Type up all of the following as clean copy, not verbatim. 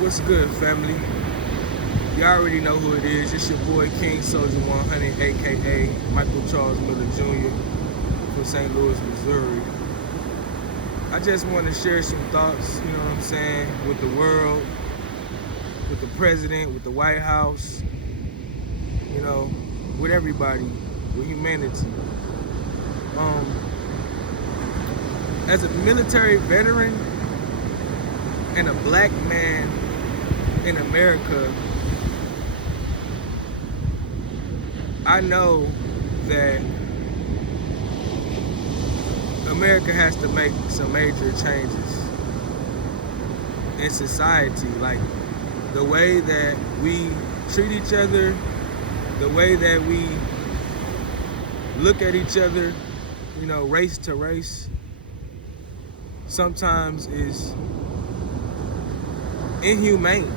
What's good, family? You already know who it is. It's your boy King Soldier 100, aka Michael Charles Miller Jr. from St. Louis, Missouri. I just want to share some thoughts, you know what I'm saying, with the world, with the president, with the White House, you know, with everybody, with humanity. As a military veteran and a black man in America, I know that America has to make some major changes in society, like the way that we treat each other, the way that we look at each other, you know, race to race, sometimes is inhumane.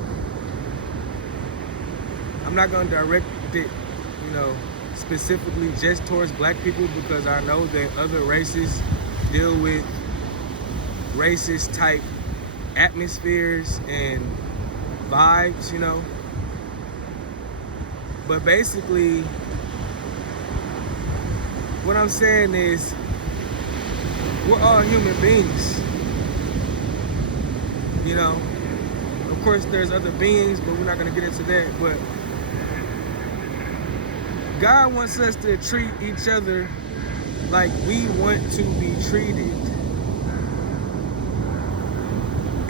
I'm not going to direct it, you know, specifically just towards black people, because I know that other races deal with racist type atmospheres and vibes, you know. But basically, what I'm saying is, we're all human beings, you know. Of course, there's other beings, but we're not going to get into that. But God wants us to treat each other like we want to be treated.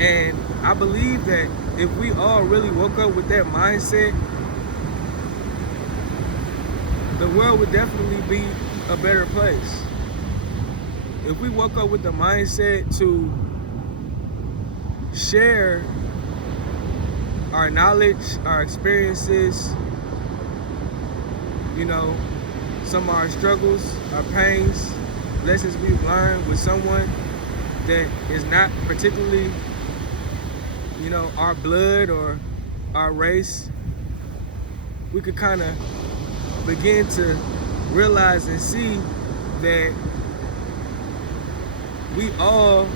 And I believe that if we all really woke up with that mindset, the world would definitely be a better place. If we woke up with the mindset to share our knowledge, our experiences, you know, some of our struggles, our pains, lessons we've learned with someone that is not particularly, you know, our blood or our race, we could kind of begin to realize and see that we all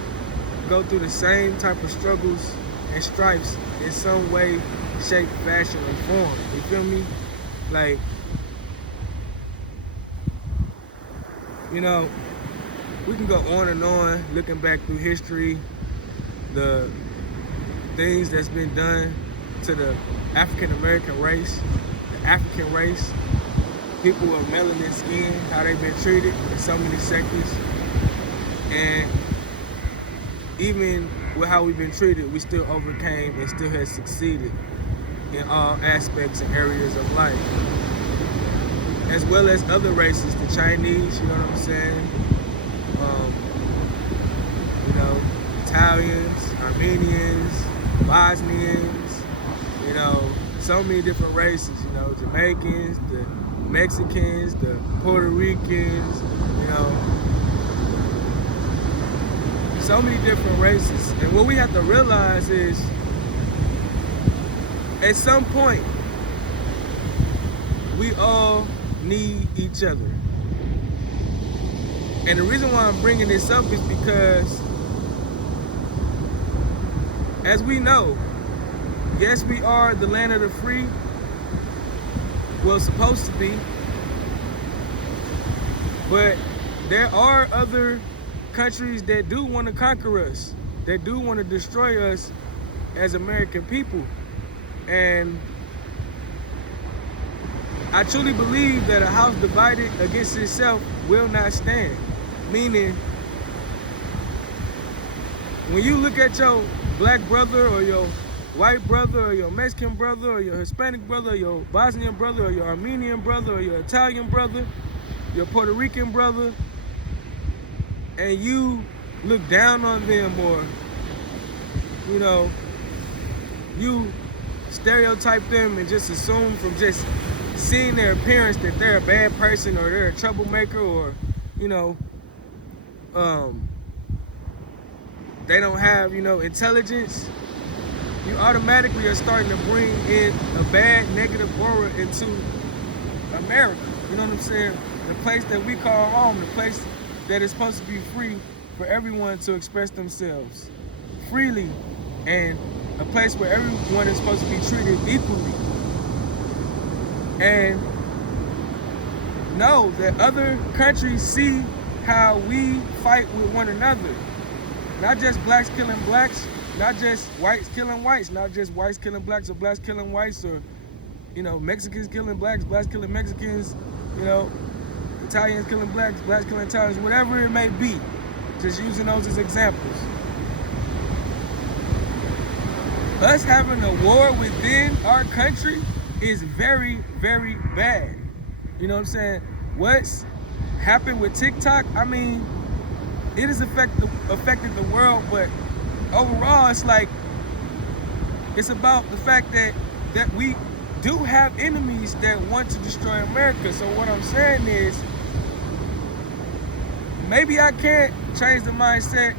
go through the same type of struggles and stripes in some way, shape, fashion, or form. You feel me? Like, you know, we can go on and on looking back through history, the things that's been done to the African American race, the African race, people of melanin skin, how they've been treated in so many sectors. And even with how we've been treated, we still overcame and still have succeeded in all aspects and areas of life. As well as other races, the Chinese, you know what I'm saying? You know, Italians, Armenians, Bosnians, you know, so many different races, you know, Jamaicans, the Mexicans, the Puerto Ricans, you know, so many different races. And what we have to realize is, at some point, we all need each other. And the reason why I'm bringing this up is because, as we know, yes, we are the land of the free. Well, supposed to be. But there are other countries that do want to conquer us, that do want to destroy us as American people. And I truly believe that a house divided against itself will not stand. Meaning, when you look at your black brother or your white brother or your Mexican brother or your Hispanic brother or your Bosnian brother or your Armenian brother or your Italian brother, your Puerto Rican brother, and you look down on them, or, you know, you stereotype them and just assume from just seeing their appearance that they're a bad person or they're a troublemaker, or, you know, they don't have, you know, intelligence, you automatically are starting to bring in a bad negative aura into America. You know what I'm saying? The place that we call home, the place that is supposed to be free for everyone to express themselves freely and a place where everyone is supposed to be treated equally. And know that other countries see how we fight with one another. Not just blacks killing blacks, not just whites killing whites, not just whites killing blacks or blacks killing whites, or, you know, Mexicans killing blacks, blacks killing Mexicans, you know, Italians killing blacks, blacks killing Italians, whatever it may be. Just using those as examples. Us having a war within our country is very, very bad. You know what I'm saying? What's happened with TikTok, I mean, it has affected the world, but overall, it's like, it's about the fact that we do have enemies that want to destroy America. So what I'm saying is, maybe I can't change the mindset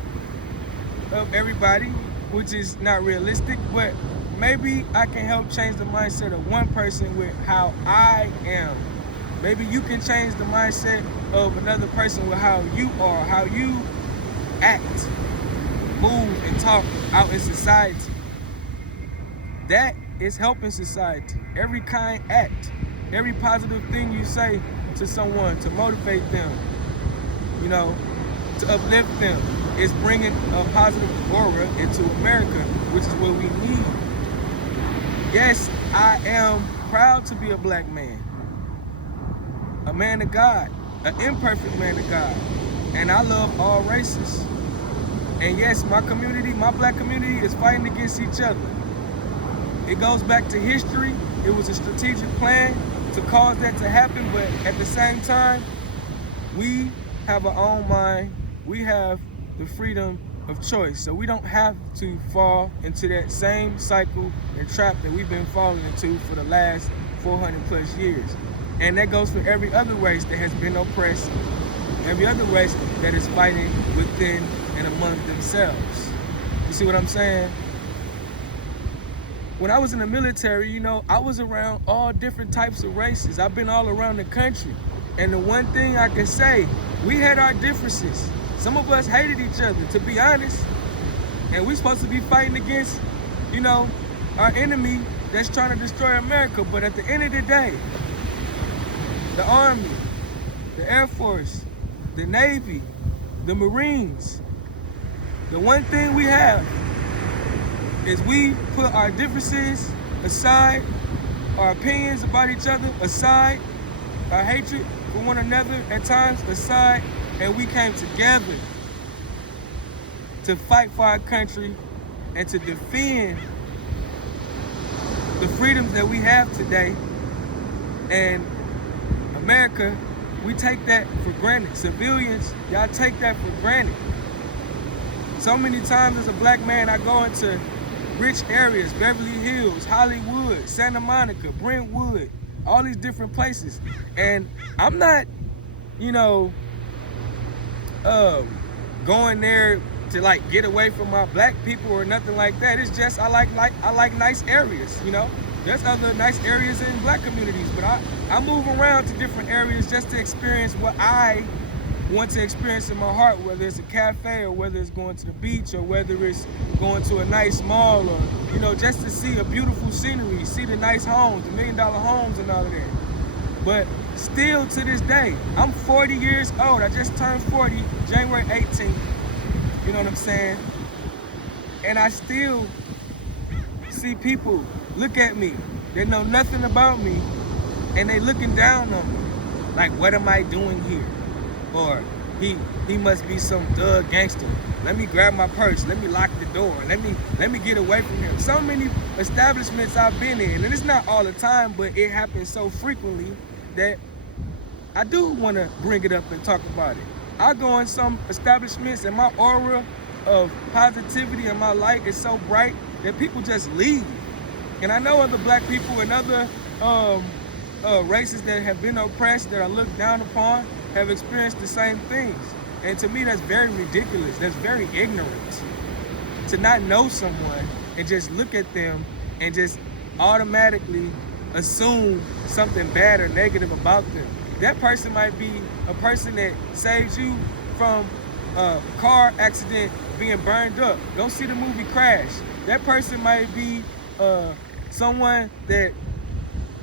of everybody, which is not realistic, but maybe I can help change the mindset of one person with how I am. Maybe you can change the mindset of another person with how you are, how you act, move, and talk out in society. That is helping society. Every kind act, every positive thing you say to someone to motivate them, you know, to uplift them, is bringing a positive aura into America, which is what we need. Yes, I am proud to be a black man, a man of God, an imperfect man of God, and I love all races. And yes, my community, my black community, is fighting against each other. It goes back to history. It was a strategic plan to cause that to happen, but at the same time, we have our own mind. We have the freedom of choice, so we don't have to fall into that same cycle and trap that we've been falling into for the last 400 plus years. And that goes for every other race that has been oppressed, every other race that is fighting within and among themselves. You see what I'm saying? When I was in the military, you know, I was around all different types of races. I've been all around the country. And the one thing I can say, we had our differences. Some of us hated each other, to be honest. And we're supposed to be fighting against, you know, our enemy that's trying to destroy America. But at the end of the day, the Army, the Air Force, the Navy, the Marines, the one thing we have is we put our differences aside, our opinions about each other aside, our hatred for one another at times aside, and we came together to fight for our country and to defend the freedoms that we have today. And America, we take that for granted. Civilians, y'all take that for granted. So many times as a black man, I go into rich areas, Beverly Hills, Hollywood, Santa Monica, Brentwood, all these different places. And I'm not, you know, going there to like get away from my black people or nothing like that. It's just I like nice areas, you know. There's other nice areas in black communities, but I move around to different areas just to experience what I want to experience in my heart, whether it's a cafe or whether it's going to the beach or whether it's going to a nice mall or, you know, just to see a beautiful scenery, see the nice homes, the $1 million homes and all of that. But still to this day, I'm 40 years old. I just turned 40 January 18th. You know what I'm saying? And I still see people look at me. They know nothing about me and they looking down on me. Like, what am I doing here? Or he must be some thug gangster. Let me grab my purse. Let me lock the door. Let me get away from him. So many establishments I've been in, and it's not all the time, but it happens so frequently that I do want to bring it up and talk about it. I go in some establishments and my aura of positivity and my light is so bright that people just leave. And I know other black people and other races that have been oppressed, that are looked down upon, have experienced the same things. And to me, that's very ridiculous. That's very ignorant. To not know someone and just look at them and just automatically assume something bad or negative about them. That person might be a person that saves you from a car accident being burned up. Go see the movie Crash. That person might be someone that,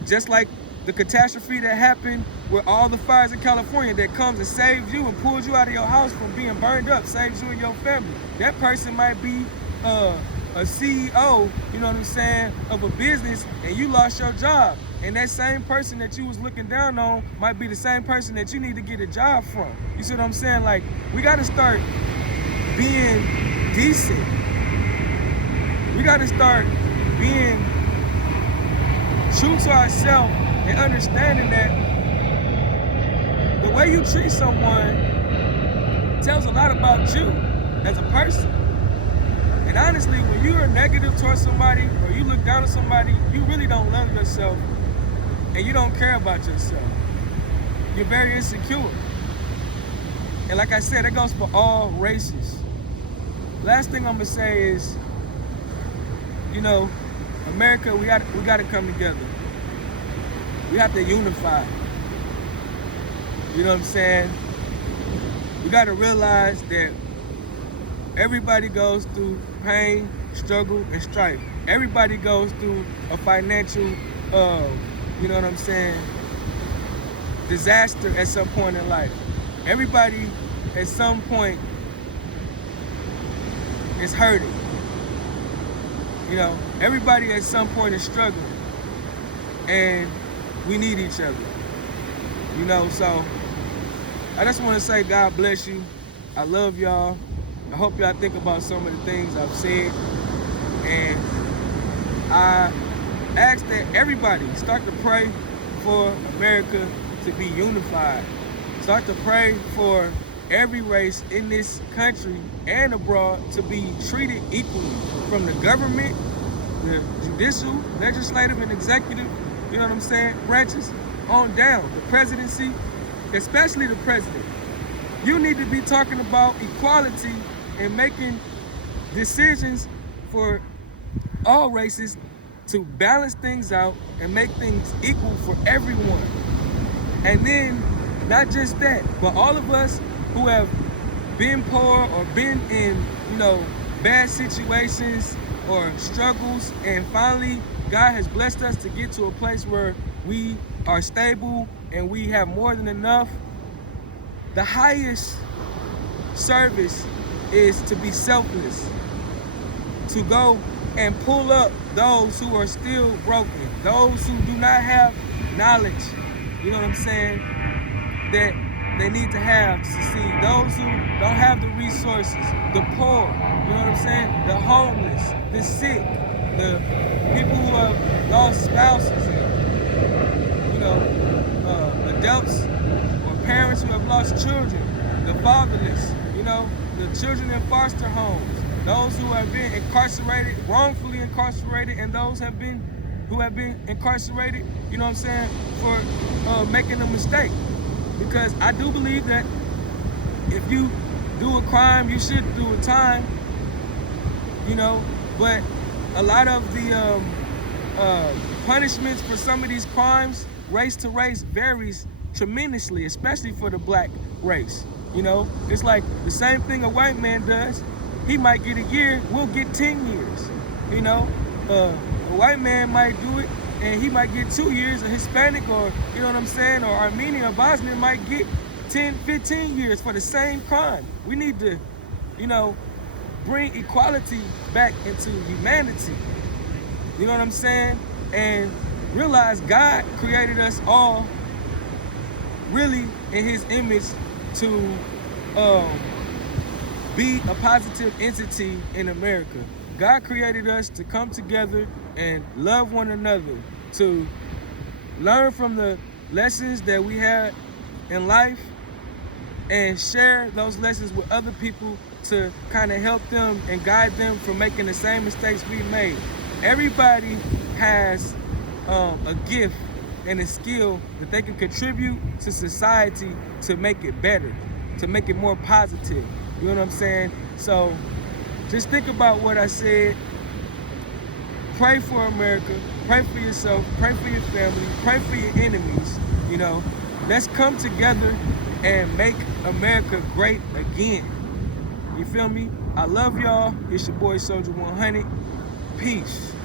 just like the catastrophe that happened with all the fires in California, that comes and saves you and pulls you out of your house from being burned up, saves you and your family. That person might be a CEO, you know what I'm saying, of a business, and you lost your job. And that same person that you was looking down on might be the same person that you need to get a job from. You see what I'm saying? Like, we gotta start being decent. We gotta start being true to ourselves and understanding that the way you treat someone tells a lot about you as a person. And honestly, when you are negative towards somebody or you look down on somebody, you really don't love yourself and you don't care about yourself. You're very insecure. And like I said, that goes for all races. Last thing I'm gonna say is, you know, America, we gotta come together. We have to unify. You know what I'm saying? We gotta realize that everybody goes through pain, struggle, and strife. Everybody goes through a financial, you know what I'm saying, disaster at some point in life. Everybody at some point is hurting. You know, everybody at some point is struggling. And we need each other. You know, so I just want to say God bless you. I love y'all. I hope y'all think about some of the things I've said. And I ask that everybody start to pray for America to be unified. Start to pray for every race in this country and abroad to be treated equally, from the government, the judicial, legislative, and executive, you know what I'm saying, branches on down. The presidency, especially the president. You need to be talking about equality and making decisions for all races to balance things out and make things equal for everyone. And then, not just that, but all of us who have been poor or been in, you know, bad situations or struggles, and finally God has blessed us to get to a place where we are stable and we have more than enough. The highest service is to be selfless, to go and pull up those who are still broken, those who do not have knowledge, you know what I'm saying, that they need to have to succeed, those who don't have the resources, the poor, you know what I'm saying, the homeless, the sick, the people who have lost spouses, and, you know, adults or parents who have lost children, the fatherless, you know, the children in foster homes, those who have been incarcerated, wrongfully incarcerated, and those who have been incarcerated, you know what I'm saying, for making a mistake. Because I do believe that if you do a crime, you should do a time, you know, but a lot of the punishments for some of these crimes, race to race, varies tremendously, especially for the black race. You know, it's like the same thing a white man does. He might get a year, we'll get 10 years. You know, a white man might do it and he might get 2 years. A Hispanic, or, you know what I'm saying, or Armenian or Bosnian might get 10, 15 years for the same crime. We need to, you know, bring equality back into humanity. You know what I'm saying? And realize God created us all really in his image to be a positive entity in America. God created us to come together and love one another, to learn from the lessons that we had in life and share those lessons with other people to kind of help them and guide them from making the same mistakes we made. Everybody has a gift and a skill that they can contribute to society to make it better, to make it more positive. You know what I'm saying? So just think about what I said. Pray for America, pray for yourself, pray for your family, pray for your enemies. You know, let's come together and make America great again. You feel me? I love y'all. It's your boy Soldier 100. Peace.